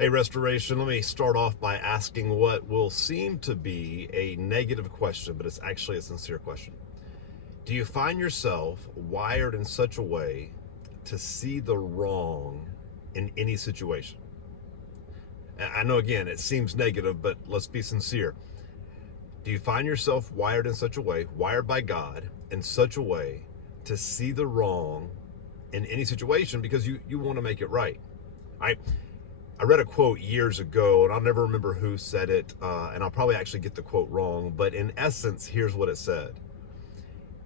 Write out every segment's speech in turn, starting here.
Hey, Restoration, let me start off by asking what will seem to be a negative question, but it's actually a sincere question. Do you find yourself wired in such a way to see the wrong in any situation? I know, again, it seems negative, but let's be sincere. Do you find yourself wired in such a way, wired by God in such a way to see the wrong in any situation because you want to make it right? I read a quote years ago, and I'll never remember who said it, and I'll probably actually get the quote wrong, but in essence, here's what it said.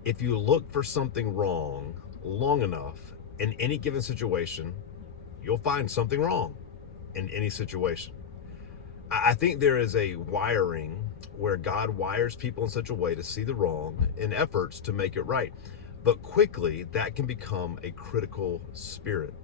If you look for something wrong long enough in any given situation, you'll find something wrong in any situation. I think there is a wiring where God wires people in such a way to see the wrong in efforts to make it right. But quickly, that can become a critical spirit.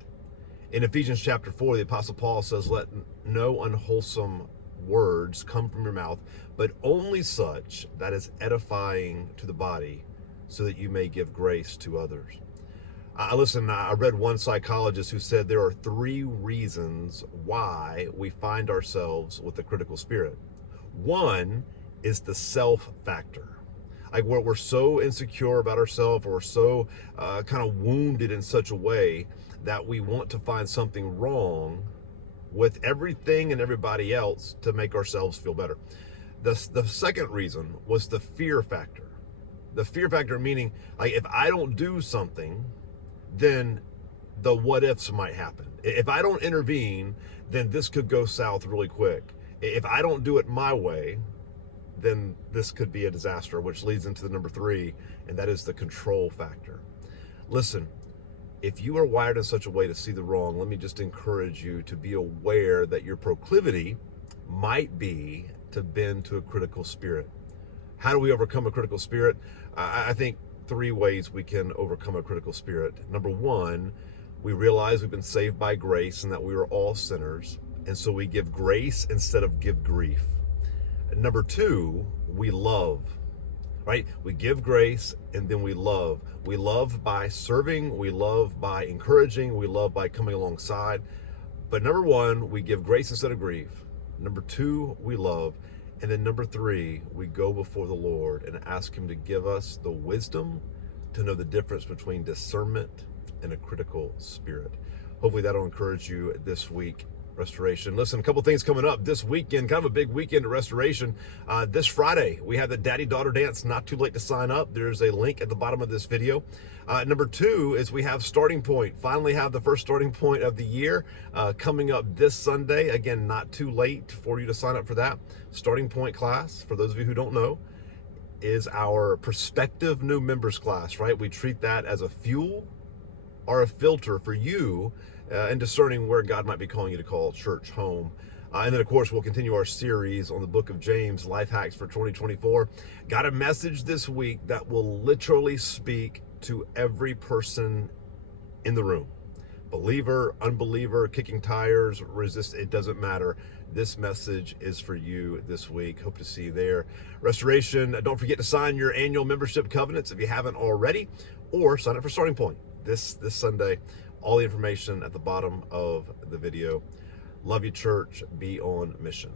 In Ephesians chapter 4, the Apostle Paul says, let no unwholesome words come from your mouth, but only such that is edifying to the body, so that you may give grace to others. I read one psychologist who said there are 3 reasons why we find ourselves with a critical spirit. One is the self factor. Like we're so insecure about ourselves, or we're so kind of wounded in such a way that we want to find something wrong with everything and everybody else to make ourselves feel better. The second reason was the fear factor. The fear factor meaning, like, if I don't do something, then the what ifs might happen. If I don't intervene, then this could go south really quick. If I don't do it my way, then this could be a disaster, which leads into the number 3, and that is the control factor. Listen, if you are wired in such a way to see the wrong, let me just encourage you to be aware that your proclivity might be to bend to a critical spirit. How do we overcome a critical spirit? I think 3 ways we can overcome a critical spirit. Number 1, we realize we've been saved by grace and that we are all sinners, and so we give grace instead of give grief. Number 2, we love, right? We give grace and then we love. We love by serving, we love by encouraging, we love by coming alongside. But number 1, we give grace instead of grief. Number 2, we love. And then number 3, we go before the Lord and ask him to give us the wisdom to know the difference between discernment and a critical spirit. Hopefully that'll encourage you this week, Restoration. Listen, a couple things coming up this weekend, kind of a big weekend at Restoration. This Friday, we have the Daddy-Daughter Dance. Not too late to sign up. There's a link at the bottom of this video. Number 2 is we have Starting Point. Finally have the first Starting Point of the year coming up this Sunday. Again, not too late for you to sign up for that. Starting Point class, for those of you who don't know, is our prospective new members class, right? We treat that as a fuel or a filter for you in discerning where God might be calling you to call church home. And then, of course, we'll continue our series on the book of James, Life Hacks for 2024. Got a message this week that will literally speak to every person in the room. Believer, unbeliever, kicking tires, resist, it doesn't matter. This message is for you this week. Hope to see you there. Restoration, don't forget to sign your annual membership covenants if you haven't already, or sign up for Starting Point this Sunday. All the information at the bottom of the video. Love you, church. Be on mission.